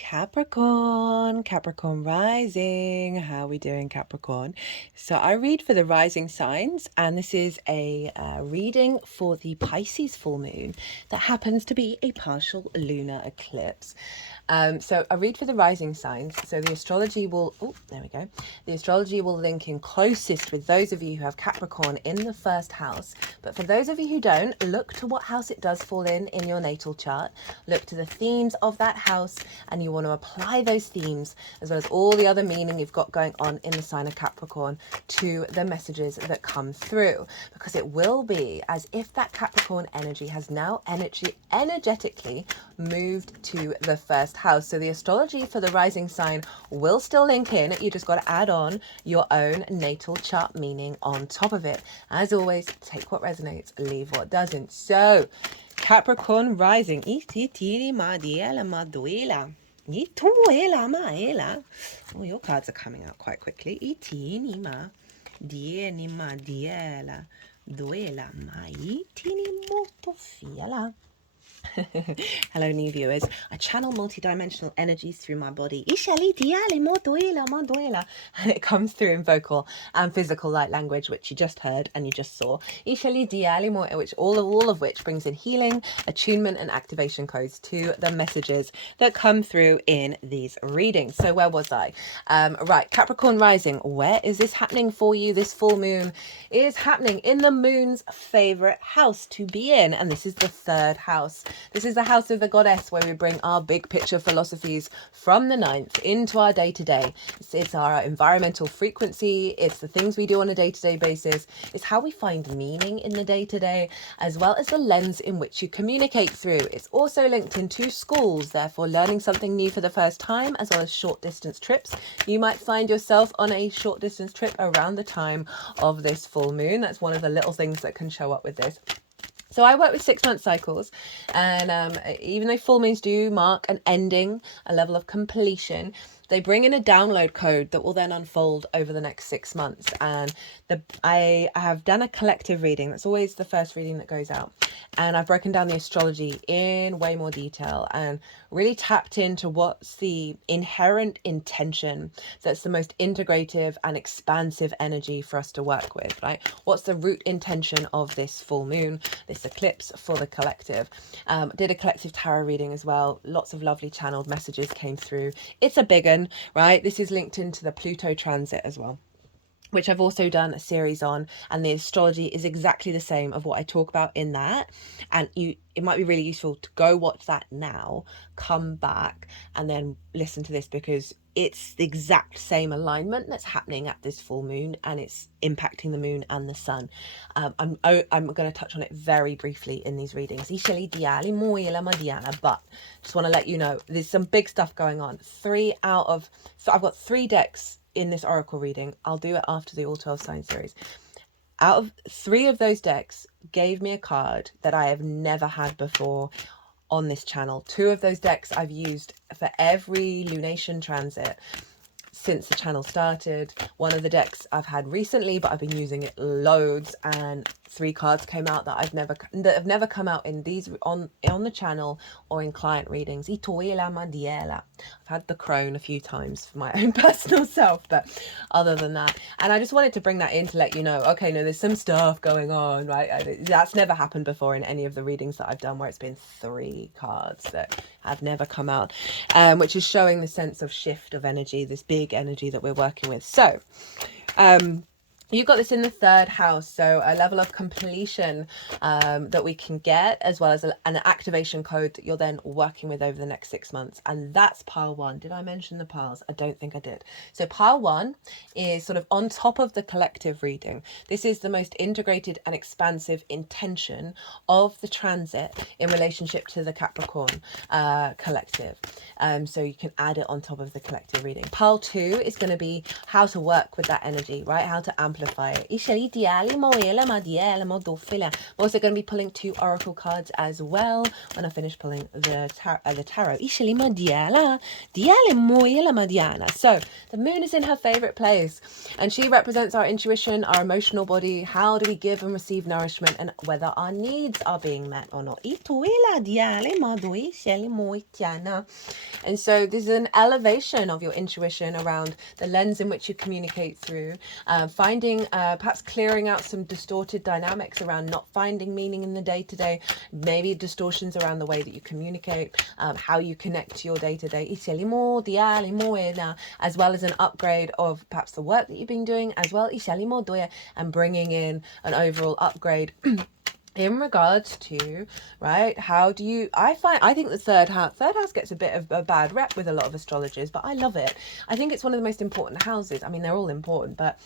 Capricorn rising. How are we doing, Capricorn? So I read for the rising signs, and this is a reading for the Pisces full moon that happens to be a partial lunar eclipse. So I read for the rising signs. So the astrology will, there we go. The astrology will link in closest with those of you who have Capricorn in the first house. But for those of you who don't, look to what house it does fall in your natal chart. Look to the themes of that house, and you want to apply those themes as well as all the other meaning you've got going on in the sign of Capricorn to the messages that come through, because it will be as if that Capricorn energy has now energetically moved to the first house. So the astrology for the rising sign will still link in. You just got to add on your own natal chart meaning on top of it. As always, take what resonates, leave what doesn't. So Capricorn rising. Oh, your cards are coming out quite quickly. Hello, new viewers. I channel multidimensional energies through my body. And it comes through in vocal and physical light language, which you just heard and you just saw. Which all of which brings in healing, attunement, and activation codes to the messages that come through in these readings. So where was I? Right, Capricorn rising. Where is this happening for you? This full moon is happening in the moon's favorite house to be in, and this is the third house. This is the house of the goddess, where we bring our big picture philosophies from the ninth into our day-to-day. It's our environmental frequency. It's the things we do on a day-to-day basis. It's how we find meaning in the day-to-day, as well as the lens in which you communicate through. It's also linked into schools, therefore learning something new for the first time, as well as short distance trips. You might find yourself on a short distance trip around the time of this full moon. That's one of the little things that can show up with this. So I work with 6-month cycles, and even though full moons do mark an ending, a level of completion, they bring in a download code that will then unfold over the next 6 months. And I have done a collective reading. That's always the first reading that goes out. And I've broken down the astrology in way more detail and really tapped into what's the inherent intention that's the most integrative and expansive energy for us to work with, right? What's the root intention of this full moon, this eclipse for the collective? Did a collective tarot reading as well. Lots of lovely channeled messages came through. It's a big one, right? This is linked into the Pluto transit as well, which I've also done a series on, and the astrology is exactly the same of what I talk about in that. And it might be really useful to go watch that now, come back, and then listen to this, because it's the exact same alignment that's happening at this full moon, and it's impacting the moon and the sun. I'm going to touch on it very briefly in these readings, but just want to let you know there's some big stuff going on. I've got 3 decks in this oracle reading. I'll do it after the all 12 sign series. Out of 3 of those decks gave me a card that I have never had before on this channel. 2 of those decks I've used for every lunation transit since the channel started. One of the decks I've had recently, but I've been using it loads, and 3 cards came out that have never come out in these on the channel or in client readings. I've had the crone a few times for my own personal self, but other than that, and I just wanted to bring that in to let you know, okay, no, there's some stuff going on, right? That's never happened before in any of the readings that I've done, where it's been 3 cards that have never come out, which is showing the sense of shift of energy, this big energy that we're working with. So you've got this in the 3rd house, so a level of completion that we can get, as well as an activation code that you're then working with over the next 6 months. And that's pile 1. Did I mention the piles? I don't think I did. So pile 1 is sort of on top of the collective reading. This is the most integrated and expansive intention of the transit in relationship to the Capricorn collective. So you can add it on top of the collective reading. Pile 2 is going to be how to work with that energy, right? How to amplify simplify it. I'm also going to be pulling 2 oracle cards as well when I finish pulling the tarot. So the moon is in her favorite place, and she represents our intuition, our emotional body. How do we give and receive nourishment, and whether our needs are being met or not. And so there's an elevation of your intuition around the lens in which you communicate through, finding, perhaps clearing out some distorted dynamics around not finding meaning in the day-to-day, maybe distortions around the way that you communicate, how you connect to your day-to-day, as well as an upgrade of perhaps the work that you've been doing as well, and bringing in an overall upgrade in regards to, right, how do you, I think the third house gets a bit of a bad rep with a lot of astrologers, but I love it. I think it's one of the most important houses. I mean, they're all important, but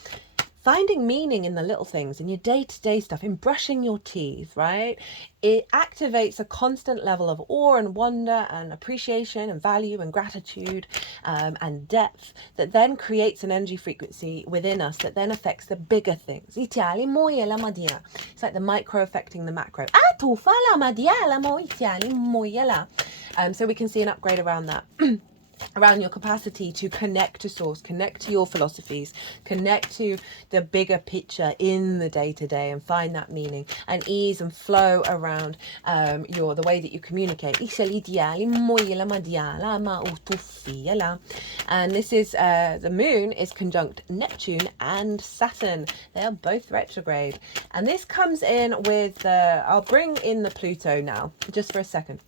finding meaning in the little things, in your day-to-day stuff, in brushing your teeth, right? It activates a constant level of awe and wonder and appreciation and value and gratitude and depth that then creates an energy frequency within us that then affects the bigger things. It's like the micro affecting the macro. So we can see an upgrade around that. Around your capacity to connect to source, connect to your philosophies, connect to the bigger picture in the day-to-day and find that meaning and ease and flow around the way that you communicate. And this is the moon is conjunct Neptune and Saturn. They are both retrograde, and this comes in with I'll bring in the Pluto now just for a second.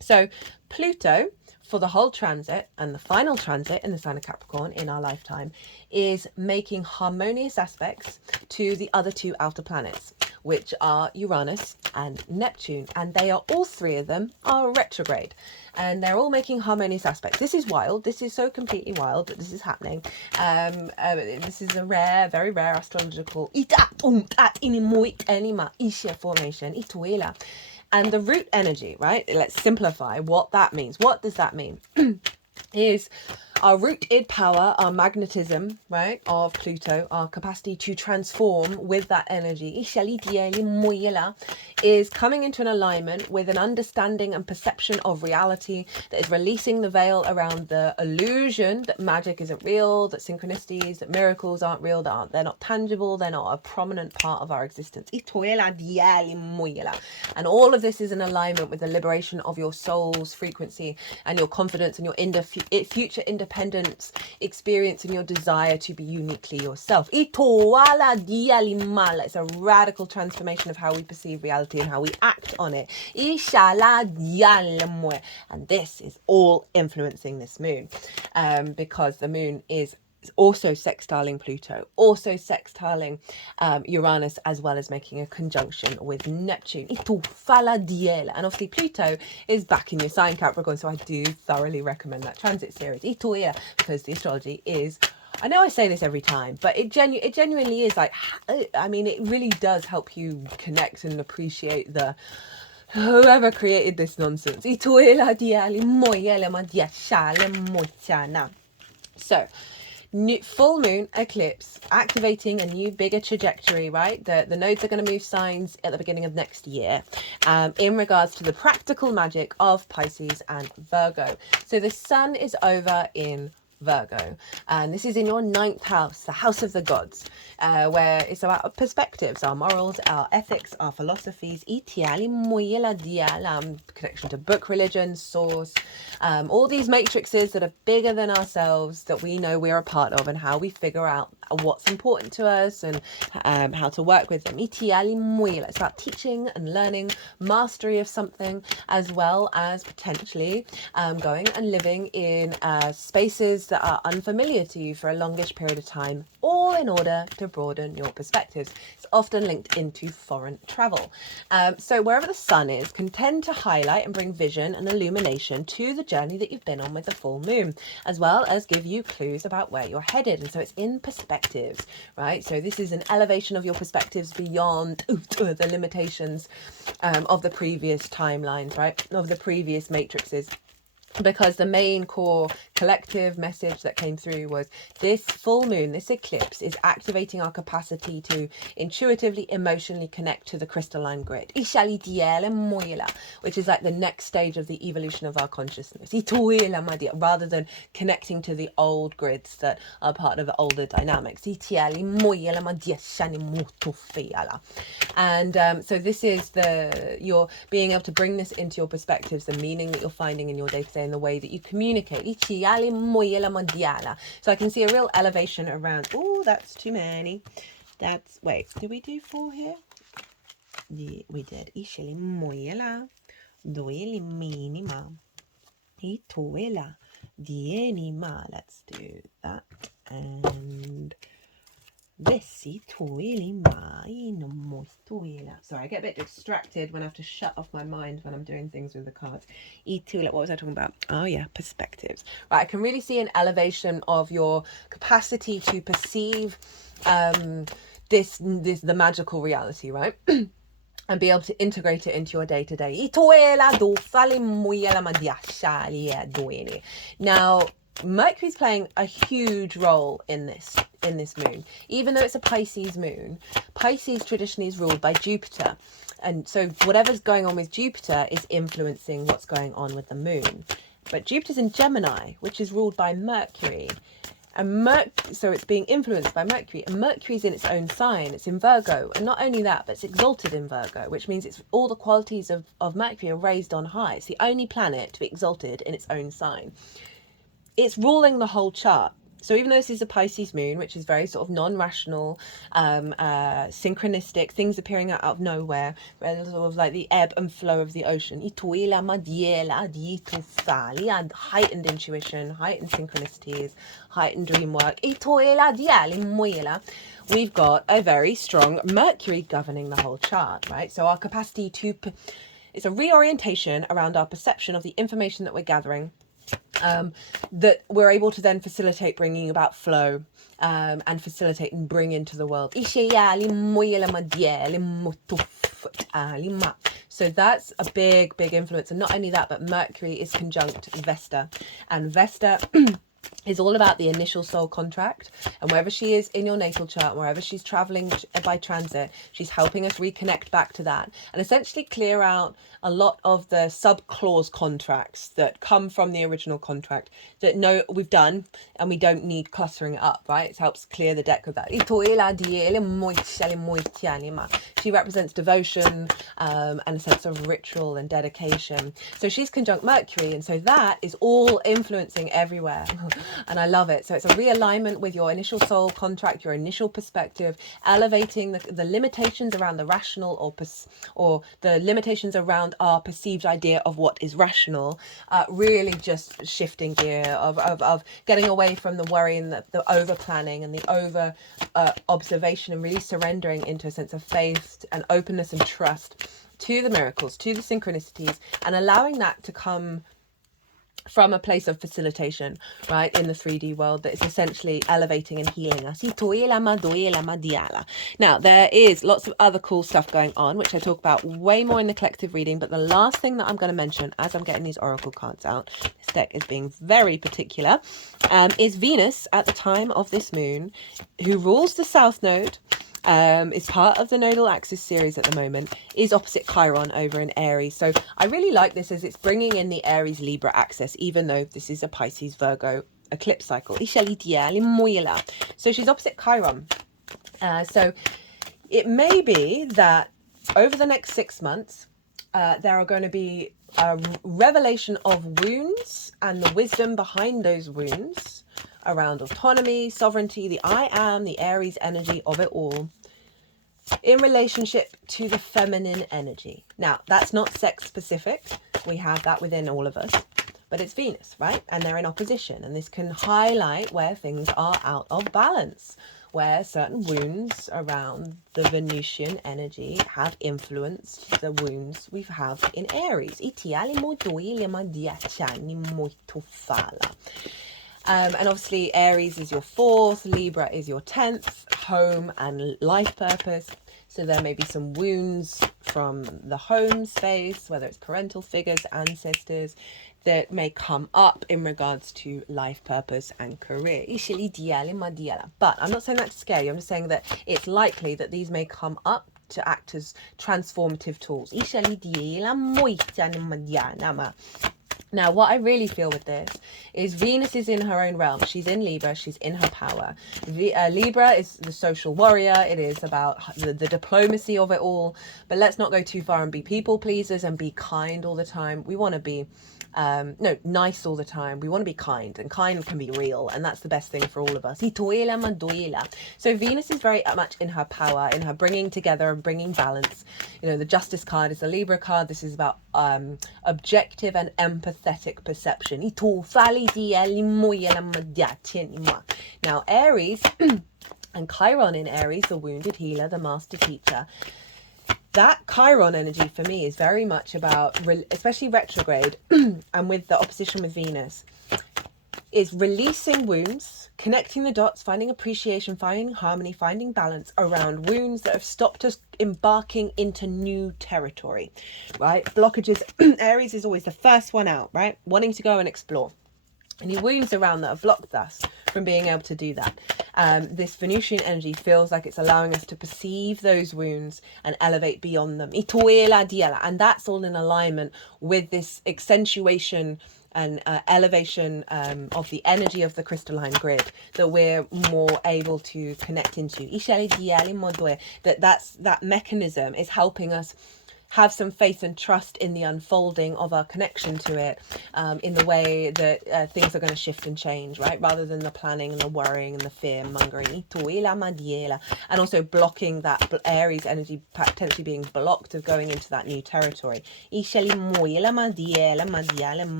So Pluto, for the whole transit and the final transit in the sign of Capricorn in our lifetime, is making harmonious aspects to the other 2 outer planets, which are Uranus and Neptune, and they are, all 3 of them are retrograde, and they're all making harmonious aspects. This is wild. This is so completely wild that this is happening. This is a rare, very rare astrological formation. And the root energy, right? Let's simplify what that means. What does that mean? Is our rooted power, our magnetism, right, of Pluto, our capacity to transform with that energy, is coming into an alignment with an understanding and perception of reality that is releasing the veil around the illusion that magic isn't real, that synchronicities, that miracles aren't real, they're not tangible, they're not a prominent part of our existence. And all of this is in alignment with the liberation of your soul's frequency and your confidence and your future independence experience and your desire to be uniquely yourself. It's a radical transformation of how we perceive reality and how we act on it. And this is all influencing this moon, because the moon is also sextiling Pluto, also sextiling Uranus, as well as making a conjunction with Neptune. And obviously Pluto is back in your sign, Capricorn, so I do thoroughly recommend that transit series, because the astrology is, I know I say this every time, but it genuinely is like, I mean, it really does help you connect and appreciate whoever created this nonsense. So full moon eclipse activating a new bigger trajectory, right? The nodes are going to move signs at the beginning of next year in regards to the practical magic of Pisces and Virgo. So the sun is over in Virgo, and this is in your 9th house, the house of the gods, where it's about perspectives, our morals, our ethics, our philosophies, connection to book, religion, source, all these matrices that are bigger than ourselves that we know we're a part of, and how we figure out what's important to us and how to work with them. It's about teaching and learning, mastery of something, as well as potentially going and living in spaces that are unfamiliar to you for a longish period of time, all in order to broaden your perspectives. It's often linked into foreign travel. So wherever the sun is can tend to highlight and bring vision and illumination to the journey that you've been on with the full moon, as well as give you clues about where you're headed. And so it's in perspectives, right? So this is an elevation of your perspectives beyond the limitations of the previous timelines, right? Of the previous matrices. because the main core collective message that came through was this full moon, this eclipse is activating our capacity to intuitively, emotionally connect to the crystalline grid, which is like the next stage of the evolution of our consciousness, rather than connecting to the old grids that are part of the older dynamics. And so this is you're being able to bring this into your perspectives, the meaning that you're finding in your day-to-day, and the way that you communicate. So I can see a real elevation around. Oh, that's too many. That's, wait, did we do 4 here? Yeah, we did. Let's do that. And sorry, I get a bit distracted when I have to shut off my mind when I'm doing things with the cards. What was I talking about? Oh yeah, perspectives. Right, I can really see an elevation of your capacity to perceive the magical reality, right? And be able to integrate it into your day-to-day. Now, Mercury's playing a huge role in this moon. Even though it's a Pisces moon, Pisces traditionally is ruled by Jupiter. And so whatever's going on with Jupiter is influencing what's going on with the moon. But Jupiter's in Gemini, which is ruled by Mercury. And so it's being influenced by Mercury, and Mercury's in its own sign. It's in Virgo, and not only that, but it's exalted in Virgo, which means it's all the qualities of Mercury are raised on high. It's the only planet to be exalted in its own sign. It's ruling the whole chart. So even though this is a Pisces moon, which is very sort of non-rational, synchronistic, things appearing out of nowhere, sort of like the ebb and flow of the ocean, heightened intuition, heightened synchronicities, heightened dream work, we've got a very strong Mercury governing the whole chart, right? So our capacity it's a reorientation around our perception of the information that we're gathering, that we're able to then facilitate bringing about flow, and facilitate and bring into the world. So that's a big influence. And not only that, but Mercury is conjunct Vesta, and Vesta is all about the initial soul contract. And wherever she is in your natal chart, wherever she's traveling by transit, she's helping us reconnect back to that and essentially clear out a lot of the sub-clause contracts that come from the original contract that we've done and we don't need clustering it up, right? It helps clear the deck of that. She represents devotion, and a sense of ritual and dedication. So she's conjunct Mercury, and so that is all influencing everywhere. And I love it. So it's a realignment with your initial soul contract, your initial perspective, elevating the limitations around the rational or the limitations around our perceived idea of what is rational, really just shifting gear of getting away from the worry and the over planning and the over observation, and really surrendering into a sense of faith and openness and trust to the miracles, to the synchronicities, and allowing that to come from a place of facilitation, right, in the 3D world that is essentially elevating and healing us. Now, there is lots of other cool stuff going on, which I talk about way more in the collective reading, but the last thing that I'm going to mention as I'm getting these oracle cards out, this deck is being very particular, is Venus at the time of this moon, who rules the South Node, is part of the nodal axis series at the moment, is opposite Chiron over in Aries. So I really like this as it's bringing in the Aries Libra axis, even though this is a Pisces Virgo eclipse cycle. So she's opposite Chiron. So it may be that over the next 6 months, there are going to be a revelation of wounds and the wisdom behind those wounds around autonomy, sovereignty, the I am, the Aries energy of it all, in relationship to the feminine energy. Now, that's not sex specific. We have that within all of us, but it's Venus, right? And they're in opposition, and this can highlight where things are out of balance, where certain wounds around the Venusian energy have influenced the wounds we have in Aries. And obviously Aries is your 4th, Libra is your 10th home and life purpose. So there may be some wounds from the home space, whether it's parental figures, ancestors, that may come up in regards to life purpose and career. But I'm not saying that to scare you. I'm just saying that it's likely that these may come up to act as transformative tools. Now, what I really feel with this is Venus is in her own realm. She's in Libra. She's in her power. Libra is the social warrior. It is about the diplomacy of it all. But let's not go too far and be people pleasers and be kind all the time. We want to be nice all the time. We want to be kind, and kind can be real, and that's the best thing for all of us. So Venus is very much in her power, in her bringing together and bringing balance. You know, the Justice card is a Libra card. This is about objective and empathetic perception. Now Aries and Chiron in Aries, the wounded healer, the master teacher, that Chiron energy for me is very much about, especially retrograde and with the opposition with Venus, is releasing wounds, connecting the dots, finding appreciation, finding harmony, finding balance around wounds that have stopped us embarking into new territory, right? Blockages. Aries is always the first one out, right? Wanting to go and explore. Any wounds around that have blocked us from being able to do that. This Venusian energy feels like it's allowing us to perceive those wounds and elevate beyond them. And that's all in alignment with this accentuation and elevation of the energy of the crystalline grid that we're more able to connect into. That mechanism is helping us have some faith and trust in the unfolding of our connection to it, in the way that things are going to shift and change, right? Rather than the planning and the worrying and the fear mongering. And also blocking that Aries energy, potentially being blocked of going into that new territory.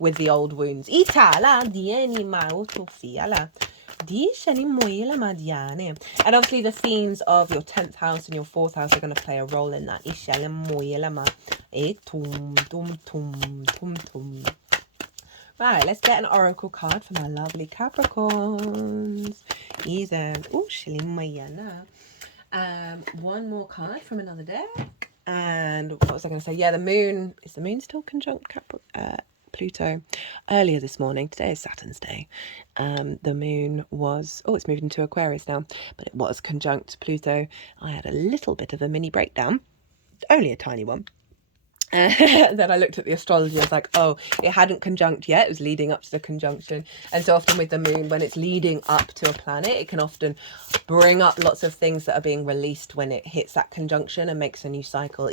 With the old wounds. And obviously the themes of your 10th house and your 4th house are going to play a role in that. Right, let's get an oracle card for my lovely Capricorns. One more card from another deck. And what was I going to say? Yeah, the moon. Is the moon still conjunct Pluto? Earlier this morning, today is Saturn's day, the moon was, it's moved into Aquarius now, but it was conjunct Pluto. I had a little bit of a mini breakdown, only a tiny one. Then I looked at the astrology. I was like, it hadn't conjunct yet. It was leading up to the conjunction. And so often with the moon, when it's leading up to a planet, it can often bring up lots of things that are being released when it hits that conjunction and makes a new cycle.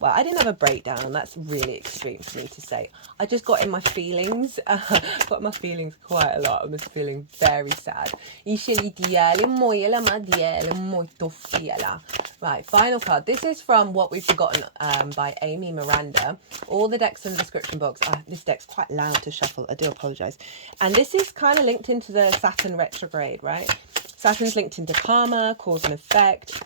Well, I didn't have a breakdown. That's really extreme for me to say. I just got in my feelings. Got my feelings quite a lot. I was feeling very sad. Right, final card. This is from What We've Forgotten by Amy Miranda. All the decks in the description box. This deck's quite loud to shuffle. I do apologise. And this is kind of linked into the Saturn retrograde, right? Saturn's linked into karma, cause and effect.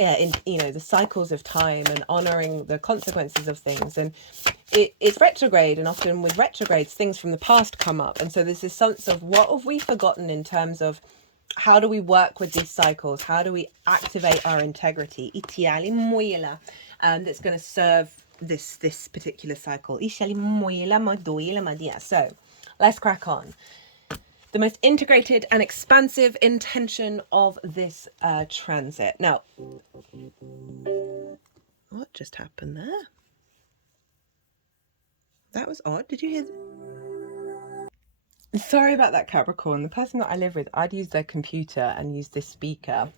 The cycles of time and honouring the consequences of things. And it's retrograde, and often with retrogrades, things from the past come up. And so there's this sense of what have we forgotten in terms of how do we work with these cycles? How do we activate our integrity? That's going to serve this particular cycle. So let's crack on. The most integrated and expansive intention of this transit. Now, what just happened there? That was odd. Did you hear? Sorry about that, Capricorn. The person that I live with, I'd use their computer and use this speaker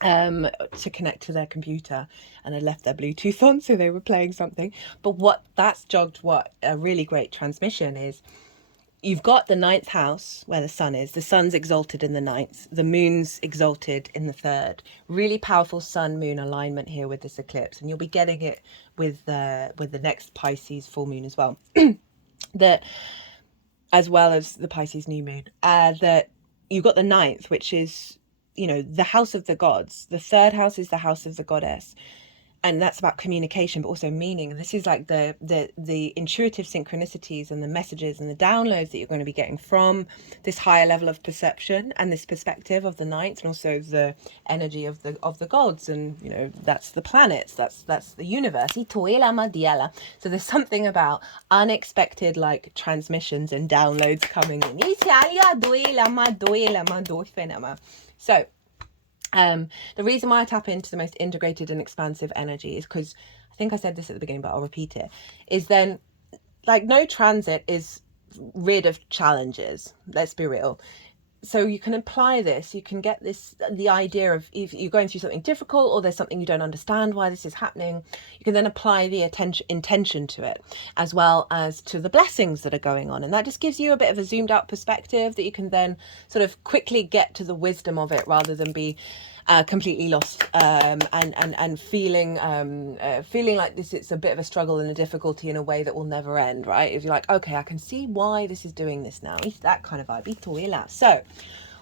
to connect to their computer, and I left their Bluetooth on, so they were playing something. But what a really great transmission is, you've got the 9th house where the sun is. The sun's exalted in the 9th. The moon's exalted in the 3rd. Really powerful sun-moon alignment here with this eclipse. And you'll be getting it with the next Pisces full moon as well. As well as the Pisces new moon. That you've got the 9th, which is, the house of the gods. The 3rd house is the house of the goddess. and that's about communication, but also meaning. This is like the intuitive synchronicities and the messages and the downloads that you're going to be getting from this higher level of perception and this perspective of the ninth, and also the energy of the gods, and you know, that's the planets, that's the universe. So there's something about unexpected like transmissions and downloads coming in. So the reason why I tap into the most integrated and expansive energy is because, I think I said this at the beginning, but I'll repeat it, is then, like, no transit is rid of challenges. Let's be real. So you can apply this, you can get this, the idea of if you're going through something difficult or there's something you don't understand why this is happening, you can then apply the intention to it, as well as to the blessings that are going on. And that just gives you a bit of a zoomed out perspective that you can then sort of quickly get to the wisdom of it, rather than be completely lost and feeling like this, it's a bit of a struggle and a difficulty in a way that will never end, right? If you're like, okay, I can see why this is doing this now. It's that kind of vibe. So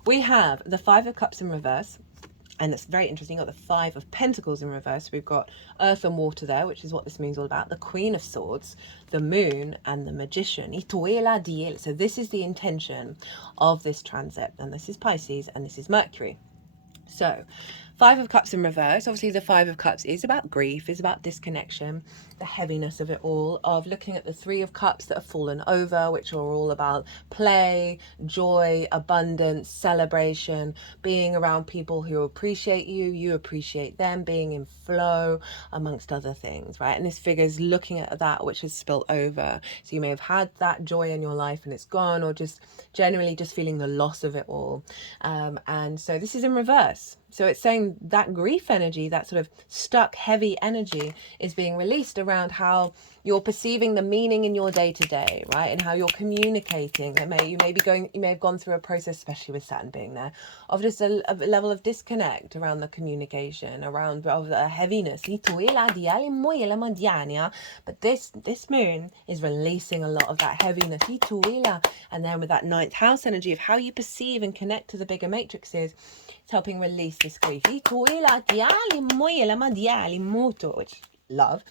we have the Five of Cups in reverse, and that's very interesting. You've got the Five of Pentacles in reverse. We've got Earth and Water there, which is what this moon's all about. The Queen of Swords, the Moon, and the Magician. So this is the intention of this transit, and this is Pisces, and this is Mercury. So, Five of Cups in reverse. Obviously, the Five of Cups is about grief, is about disconnection, the heaviness of it all, of looking at the Three of Cups that have fallen over, which are all about play, joy, abundance, celebration, being around people who appreciate you, you appreciate them, being in flow, amongst other things, right? And this figure is looking at that which has spilled over. So you may have had that joy in your life and it's gone, or just generally just feeling the loss of it all. And so this is in reverse. So it's saying that grief energy, that sort of stuck, heavy energy, is being released around how you're perceiving the meaning in your day-to-day, right? And how you're communicating. You may have gone through a process, especially with Saturn being there, of just a level of disconnect around the communication, around the heaviness. But this moon is releasing a lot of that heaviness. And then with that ninth house energy of how you perceive and connect to the bigger matrices, it's helping release this grief. Which, love.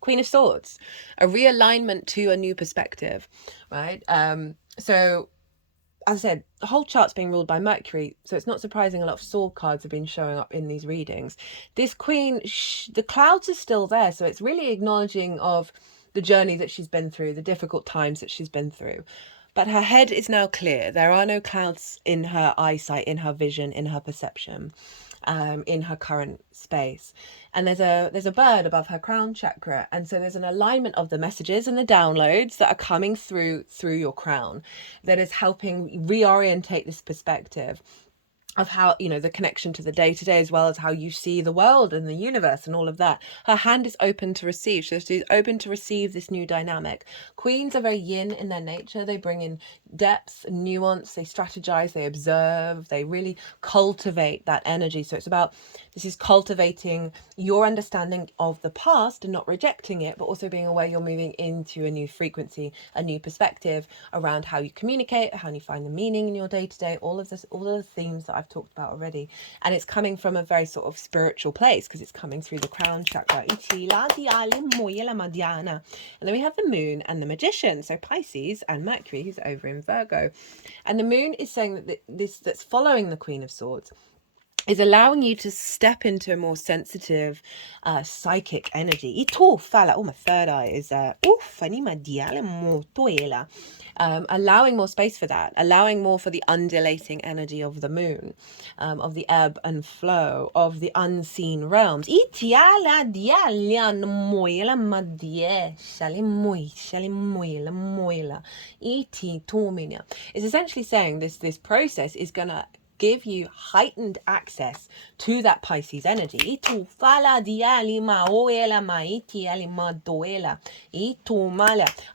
Queen of Swords, a realignment to a new perspective, right? So, as I said, the whole chart's being ruled by Mercury, so it's not surprising a lot of sword cards have been showing up in these readings. This queen, the clouds are still there, so it's really acknowledging of the journey that she's been through, the difficult times that she's been through. But her head is now clear. There are no clouds in her eyesight, in her vision, in her perception, in her current space. And there's a bird above her crown chakra, and so there's an alignment of the messages and the downloads that are coming through your crown that is helping reorientate this perspective of how, you know, the connection to the day-to-day, as well as how you see the world and the universe and all of that. Her hand is open to receive. So she's open to receive this new dynamic. Queens are very yin in their nature. They bring in depth, nuance, they strategize, they observe, they really cultivate that energy. So it's about, this is cultivating your understanding of the past and not rejecting it, but also being aware you're moving into a new frequency, a new perspective around how you communicate, how you find the meaning in your day-to-day, all of the themes that I've talked about already. And it's coming from a very sort of spiritual place, because it's coming through the crown chakra. And then we have the moon and the magician, so Pisces and Mercury, who's over in Virgo. And the moon is saying that this that's following the Queen of Swords is allowing you to step into a more sensitive, psychic energy. Oh, my third eye is allowing more space for that, allowing more for the undulating energy of the moon, of the ebb and flow, of the unseen realms. It's essentially saying this process is going to give you heightened access to that Pisces energy.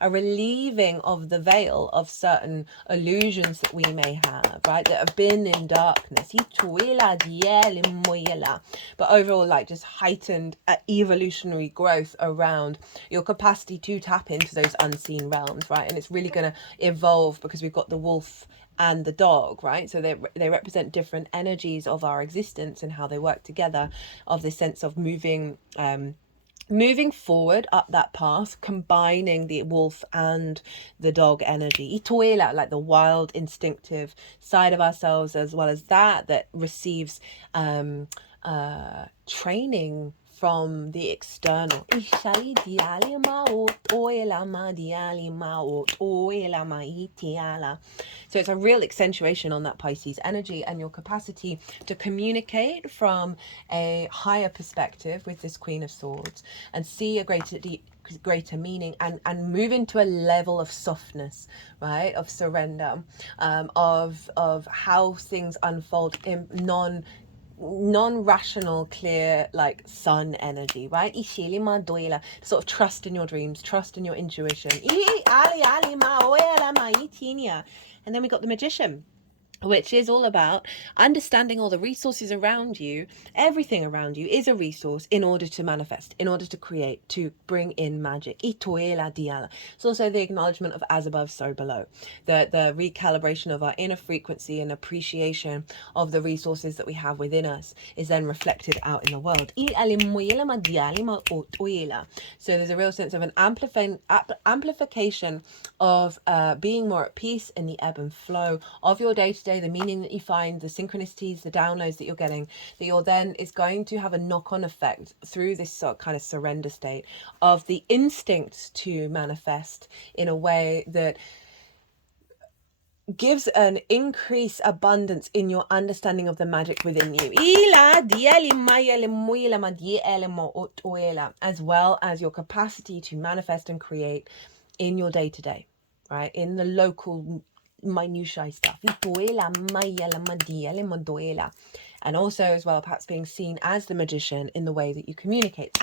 A relieving of the veil of certain illusions that we may have, right, that have been in darkness. But overall, like, just heightened evolutionary growth around your capacity to tap into those unseen realms, right? And it's really going to evolve, because we've got the wolf and the dog, right? So they represent different energies of our existence and how they work together, of this sense of moving forward up that path, combining the wolf and the dog energy. Itoela, like the wild, instinctive side of ourselves, as well as that receives training from the external. So it's a real accentuation on that Pisces energy and your capacity to communicate from a higher perspective with this Queen of Swords and see a greater meaning, and move into a level of softness, right, of surrender, of how things unfold in non-rational, clear, like sun energy, right? Sort of trust in your dreams, trust in your intuition. And then we got the Magician, which is all about understanding all the resources around you. Everything around you is a resource in order to manifest, in order to create, to bring in magic. It's also the acknowledgement of as above, so below. The recalibration of our inner frequency and appreciation of the resources that we have within us is then reflected out in the world. So there's a real sense of an amplification of being more at peace in the ebb and flow of your day-to-day, the meaning that you find, the synchronicities, the downloads that you're getting, that you're then is going to have a knock-on effect through this sort of kind of surrender state of the instincts to manifest in a way that gives an increased abundance in your understanding of the magic within you, as well as your capacity to manifest and create in your day-to-day, right, in the local minutiae stuff, and also as well perhaps being seen as the magician in the way that you communicate.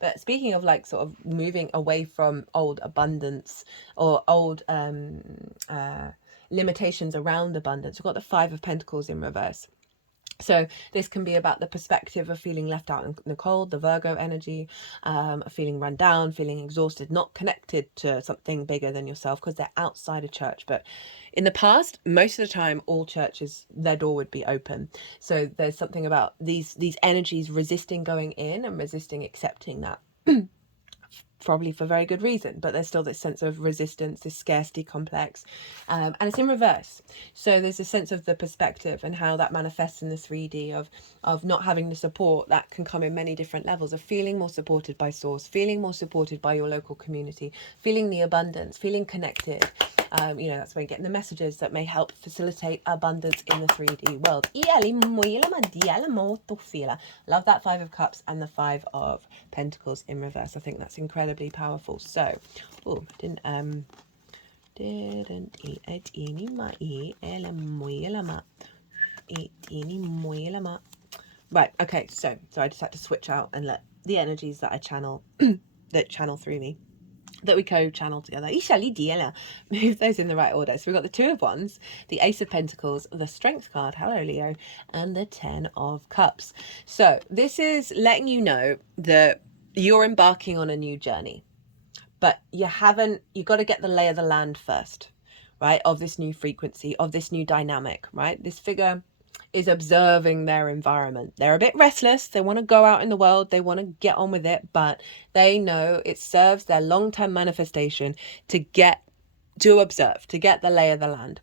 But speaking of like sort of moving away from old abundance or old limitations around abundance, we've got the Five of Pentacles in reverse. So this can be about the perspective of feeling left out in the cold, the Virgo energy, feeling run down, feeling exhausted, not connected to something bigger than yourself because they're outside of church. But in the past, most of the time, all churches, their door would be open. So there's something about these energies resisting going in and resisting accepting that. Probably for very good reason, but there's still this sense of resistance, this scarcity complex, and it's in reverse. So there's a sense of the perspective and how that manifests in the 3D of not having the support that can come in many different levels, of feeling more supported by source, feeling more supported by your local community, feeling the abundance, feeling connected. That's where you're getting the messages that may help facilitate abundance in the 3D world. Love that Five of Cups and the Five of Pentacles in reverse. I think that's incredibly powerful. So, right, okay, so I just had to switch out and let the energies that I channel that channel through me, that we co-channel together, move those in the right order. So we've got the Two of Wands, the Ace of Pentacles, the Strength card, hello Leo, and the Ten of Cups. So this is letting you know that you're embarking on a new journey, but you've got to get the lay of the land first, right, of this new frequency, of this new dynamic, right? This figure is observing their environment. They're a bit restless. They want to go out in the world. They want to get on with it, but they know it serves their long-term manifestation to observe, to get the lay of the land.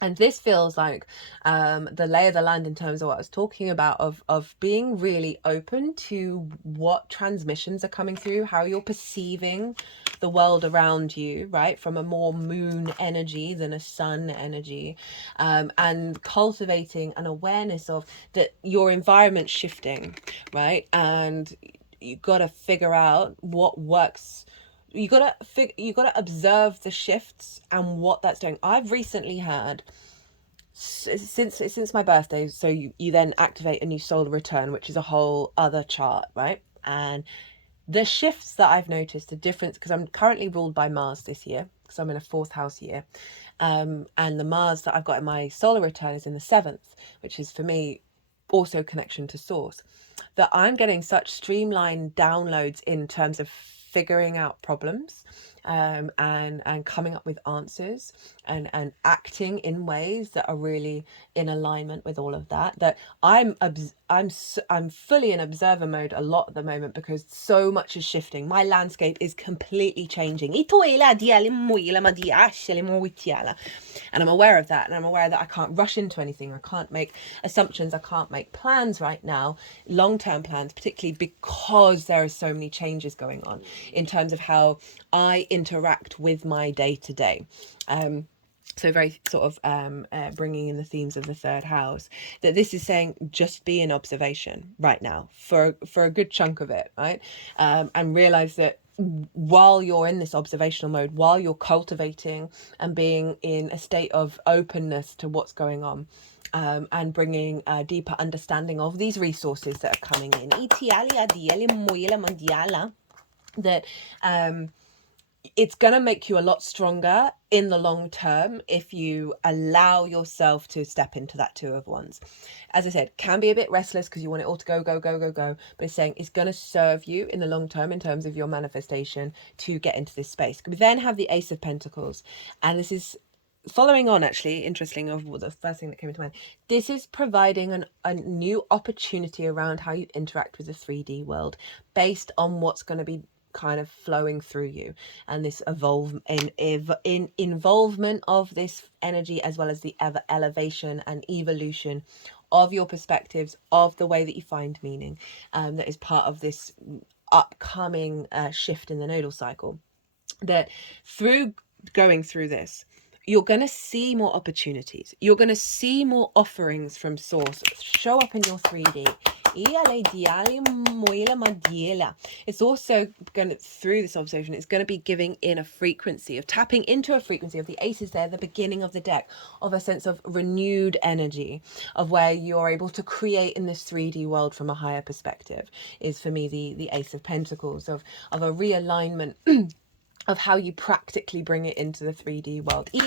And this feels like the lay of the land in terms of what I was talking about, of being really open to what transmissions are coming through, how you're perceiving the world around you, right, from a more moon energy than a sun energy, and cultivating an awareness of that your environment's shifting, right, and you've got to figure out what works. You gotta observe the shifts and what that's doing. I've recently had, since my birthday, so you then activate a new solar return, which is a whole other chart, right? And the shifts that I've noticed, the difference, because I'm currently ruled by Mars this year, because I'm in a 4th house year, and the Mars that I've got in my solar return is in the 7th, which is for me also connection to source. that I'm getting such streamlined downloads in terms of figuring out problems, and coming up with answers, and acting in ways that are really in alignment with all of that. That I'm fully in observer mode a lot at the moment, because so much is shifting. My landscape is completely changing. And I'm aware of that, and I'm aware that I can't rush into anything. I can't make assumptions. I can't make plans right now, long-term plans, particularly because there are so many changes going on in terms of how I interact with my day-to-day. So very sort of bringing in the themes of the third house, that this is saying just be in observation right now for a good chunk of it, right? And realize that while you're in this observational mode, while you're cultivating and being in a state of openness to what's going on, and bringing a deeper understanding of these resources that are coming in, that it's going to make you a lot stronger in the long term if you allow yourself to step into that Two of Wands. As I said, can be a bit restless because you want it all to go, go, go, go, go. But it's saying it's going to serve you in the long term in terms of your manifestation to get into this space. We then have the Ace of Pentacles. And this is following on, actually, interesting, of the first thing that came into mind. This is providing a new opportunity around how you interact with the 3D world based on what's going to be kind of flowing through you, and this involvement of this energy, as well as the elevation and evolution of your perspectives, of the way that you find meaning, that is part of this upcoming shift in the nodal cycle. That through going through this, you're going to see more opportunities. You're going to see more offerings from source show up in your 3D. It's also going to, through this observation, it's going to be giving in a frequency of tapping into a frequency of the aces there, the beginning of the deck, of a sense of renewed energy, of where you're able to create in this 3D world from a higher perspective, is for me the Ace of Pentacles, of a realignment of how you practically bring it into the 3D world. So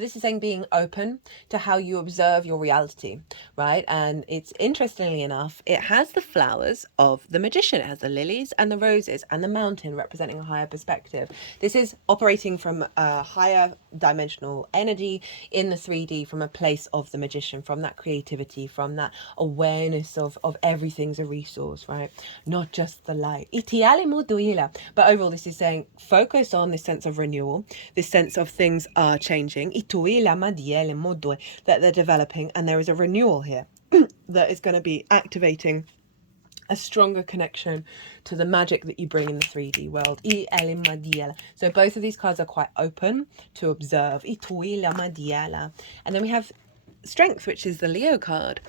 this is saying being open to how you observe your reality, right? And it's, interestingly enough, it has the flowers of the magician. It has the lilies and the roses and the mountain, representing a higher perspective. This is operating from a higher dimensional energy in the 3D, from a place of the magician, from that creativity, from that awareness of everything's a resource, right? Not just the light. But overall, this is saying focus on this sense of renewal, this sense of things are changing, that they're developing, and there is a renewal here that is going to be activating a stronger connection to the magic that you bring in the 3D world. So both of these cards are quite open to observe. And then we have Strength, which is the Leo card,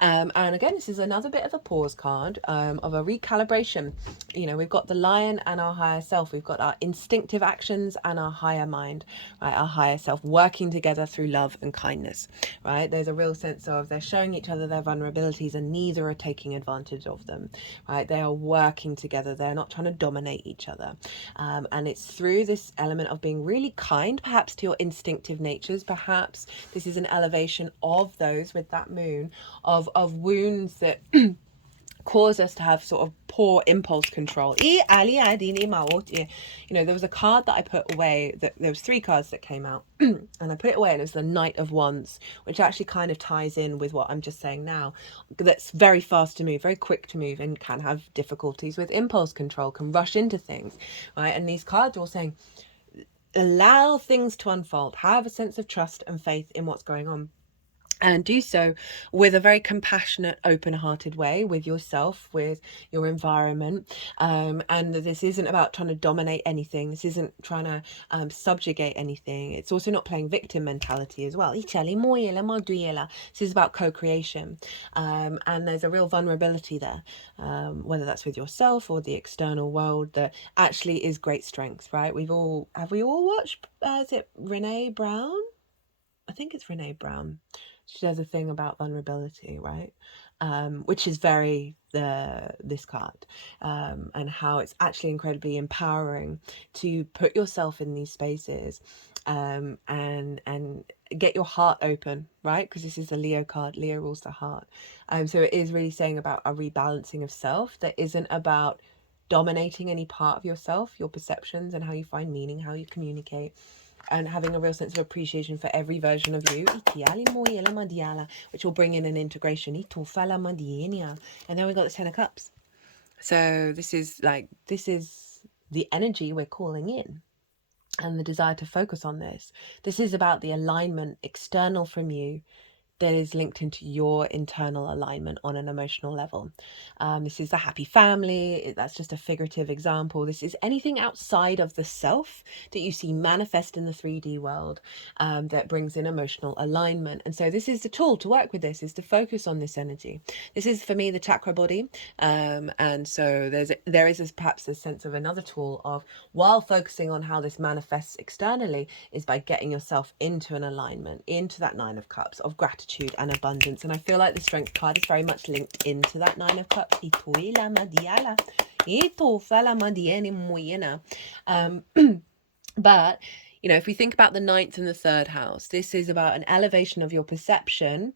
and again, this is another bit of a pause card, of a recalibration. You know, we've got the lion and our higher self, we've got our instinctive actions and our higher mind, right? Our higher self working together through love and kindness, right? There's a real sense of they're showing each other their vulnerabilities, and neither are taking advantage of them, right? They are working together, they're not trying to dominate each other, and it's through this element of being really kind, perhaps to your instinctive natures. Perhaps this is an elevation of those with that moon, of wounds that cause us to have sort of poor impulse control. You know, there was a card that I put away, that there was 3 cards that came out and I put it away, and it was the Knight of Wands, which actually kind of ties in with what I'm just saying now. That's very fast to move, very quick to move, and can have difficulties with impulse control, can rush into things, right? And these cards are all saying allow things to unfold, have a sense of trust and faith in what's going on, and do so with a very compassionate, open-hearted way, with yourself, with your environment, and this isn't about trying to dominate anything. This isn't trying to subjugate anything. It's also not playing victim mentality as well. This is about co-creation, and there's a real vulnerability there, whether that's with yourself or the external world, that actually is great strength, right? Have we all watched, is it Renee Brown? I think it's Renee Brown. She does a thing about vulnerability, right? Which is very this card, and how it's actually incredibly empowering to put yourself in these spaces, and get your heart open, right? Because this is a Leo card. Leo rules the heart. So it is really saying about a rebalancing of self that isn't about dominating any part of yourself, your perceptions and how you find meaning, how you communicate, and having a real sense of appreciation for every version of you, which will bring in an integration. And then we got the Ten of Cups. So this is the energy we're calling in, and the desire to focus on this. This is about the alignment external from you that is linked into your internal alignment on an emotional level. This is a happy family. That's just a figurative example. This is anything outside of the self that you see manifest in the 3D world that brings in emotional alignment. And so this is the tool to work with this, is to focus on this energy. This is, for me, the chakra body. And so there is perhaps a sense of another tool of, while focusing on how this manifests externally, is by getting yourself into an alignment, into that Nine of Cups of gratitude and abundance. And I feel like the Strength card is very much linked into that Nine of Cups. But if we think about the ninth and the third house, this is about an elevation of your perception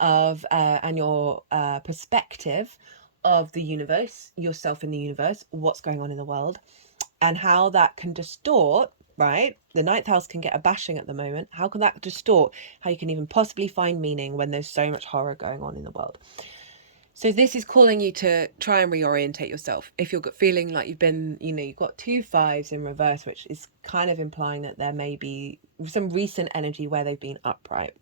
of and your perspective of the universe, yourself in the universe, what's going on in the world, and how that can distort, right? The ninth house can get a bashing at the moment. How can that distort how you can even possibly find meaning when there's so much horror going on in the world? So this is calling you to try and reorientate yourself. If you're feeling like you've been, you've got 2 5s in reverse, which is kind of implying that there may be some recent energy where they've been upright,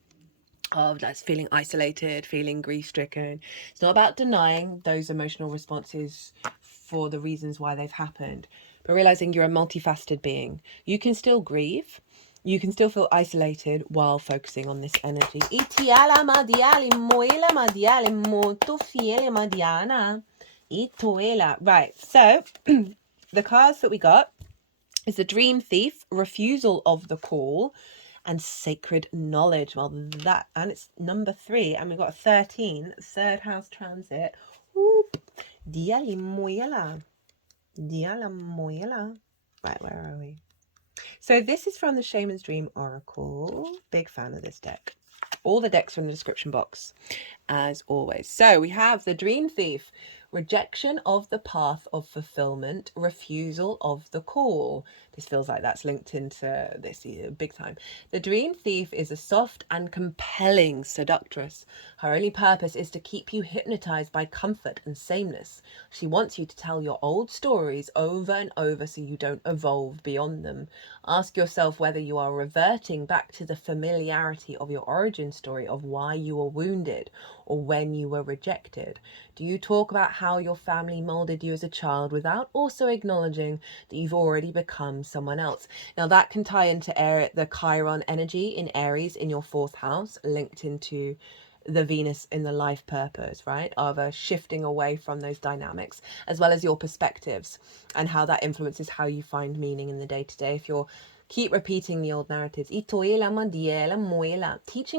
of that's feeling isolated, feeling grief-stricken. It's not about denying those emotional responses for the reasons why they've happened, but realizing you're a multifaceted being. You can still grieve. You can still feel isolated while focusing on this energy. Right, so the cards that we got is the Dream Thief, Refusal of the Call, and Sacred Knowledge. Well, that, and it's number 3, and we've got a 13, third house transit. Whoop. Right, where are we? So this is from the Shaman's Dream Oracle. Big fan of this deck. All the decks are in the description box, as always. So we have the Dream Thief, rejection of the path of fulfillment, refusal of the call. This feels like that's linked into this big time. The Dream Thief is a soft and compelling seductress. Her only purpose is to keep you hypnotized by comfort and sameness. She wants you to tell your old stories over and over so you don't evolve beyond them. Ask yourself whether you are reverting back to the familiarity of your origin story of why you were wounded or when you were rejected. Do you talk about how your family molded you as a child without also acknowledging that you've already become someone else? Now that can tie into the Chiron energy in Aries in your 4th house, linked into the Venus in the life purpose, right, of a shifting away from those dynamics, as well as your perspectives and how that influences how you find meaning in the day-to-day. If you're keep repeating the old narratives, teaching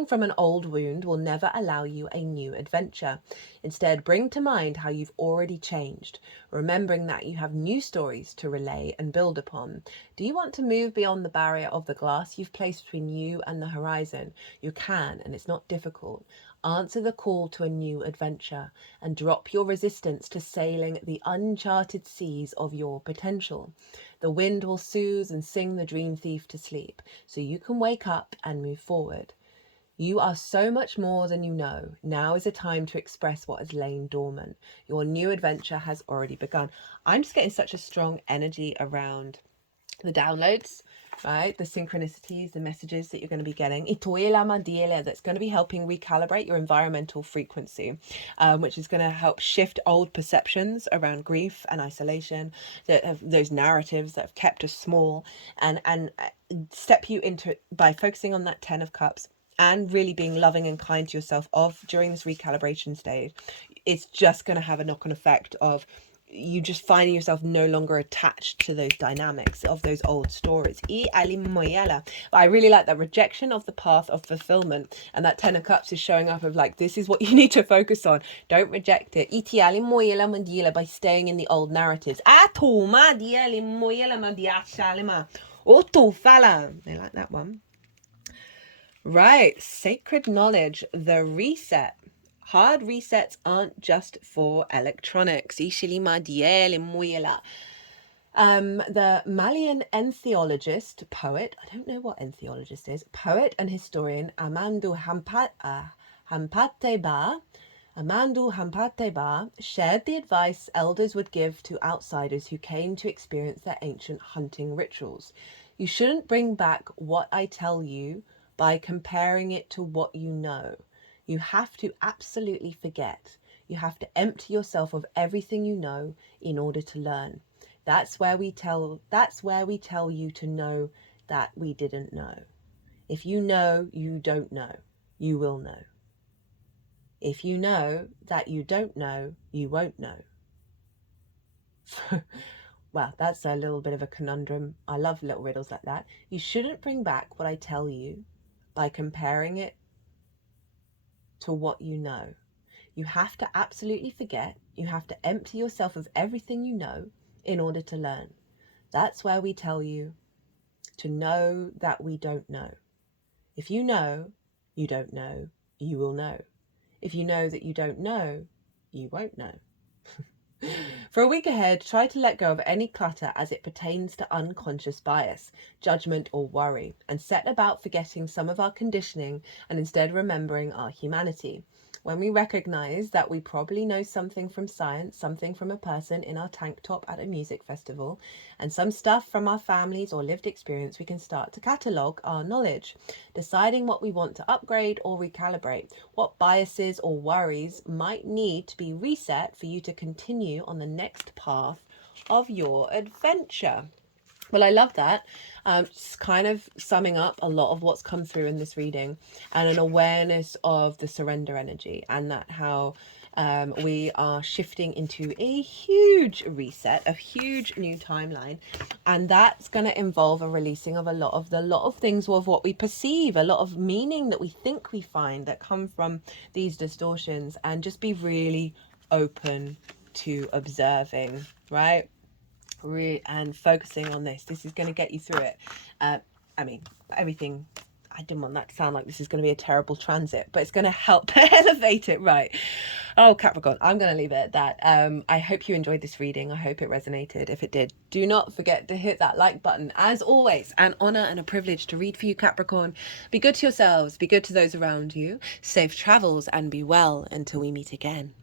from an old wound will never allow you a new adventure. Instead, bring to mind how you've already changed, remembering that you have new stories to relay and build upon. Do you want to move beyond the barrier of the glass you've placed between you and the horizon? You can, and it's not difficult. Answer the call to a new adventure and drop your resistance to sailing the uncharted seas of your potential. The wind will soothe and sing the Dream Thief to sleep, so you can wake up and move forward. You are so much more than you know. Now is a time to express what has lain dormant. Your new adventure has already begun. I'm just getting such a strong energy around the downloads, right? The synchronicities, the messages that you're going to be getting. That's going to be helping recalibrate your environmental frequency, which is going to help shift old perceptions around grief and isolation, that have those narratives that have kept us small, and step you into, by focusing on that 10 of Cups and really being loving and kind to yourself during this recalibration stage. It's just going to have a knock-on effect of you just finding yourself no longer attached to those dynamics of those old stories. But I really like that rejection of the path of fulfillment, and that 10 of Cups is showing up of like, this is what you need to focus on. Don't reject it by staying in the old narratives. I like that one. Right, sacred knowledge, the reset. Hard resets aren't just for electronics. The Malian entheologist, poet, I don't know what entheologist is, poet and historian Amadou Hampâté-Bâ shared the advice elders would give to outsiders who came to experience their ancient hunting rituals. You shouldn't bring back what I tell you by comparing it to what you know. You have to absolutely forget. You have to empty yourself of everything you know in order to learn. That's where we tell you to know that we didn't know. If you know you don't know, you will know. If you know that you don't know, you won't know. Well, that's a little bit of a conundrum. I love little riddles like that. You shouldn't bring back what I tell you by comparing it to what you know. You have to absolutely forget. You have to empty yourself of everything you know in order to learn. That's where we tell you to know that we don't know. If you know you don't know, you will know. If you know that you don't know, you won't know. For a week ahead, try to let go of any clutter as it pertains to unconscious bias, judgment, or worry, and set about forgetting some of our conditioning and instead remembering our humanity. When we recognize that we probably know something from science, something from a person in our tank top at a music festival, and some stuff from our families or lived experience, we can start to catalogue our knowledge, deciding what we want to upgrade or recalibrate, what biases or worries might need to be reset for you to continue on the next path of your adventure. Well, I love that. Just kind of summing up a lot of what's come through in this reading, and an awareness of the surrender energy, and that how we are shifting into a huge reset, a huge new timeline, and that's going to involve a releasing of a lot of things of what we perceive, a lot of meaning that we think we find that come from these distortions, and just be really open to observing, right? And focusing on this. This is going to get you through it. I mean, everything. I didn't want that to sound like this is going to be a terrible transit, but it's going to help elevate it, right? Oh, Capricorn, I'm going to leave it at that. I hope you enjoyed this reading. I hope it resonated. If it did, do not forget to hit that like button. As always, an honor and a privilege to read for you, Capricorn. Be good to yourselves. Be good to those around you. Safe travels and be well until we meet again.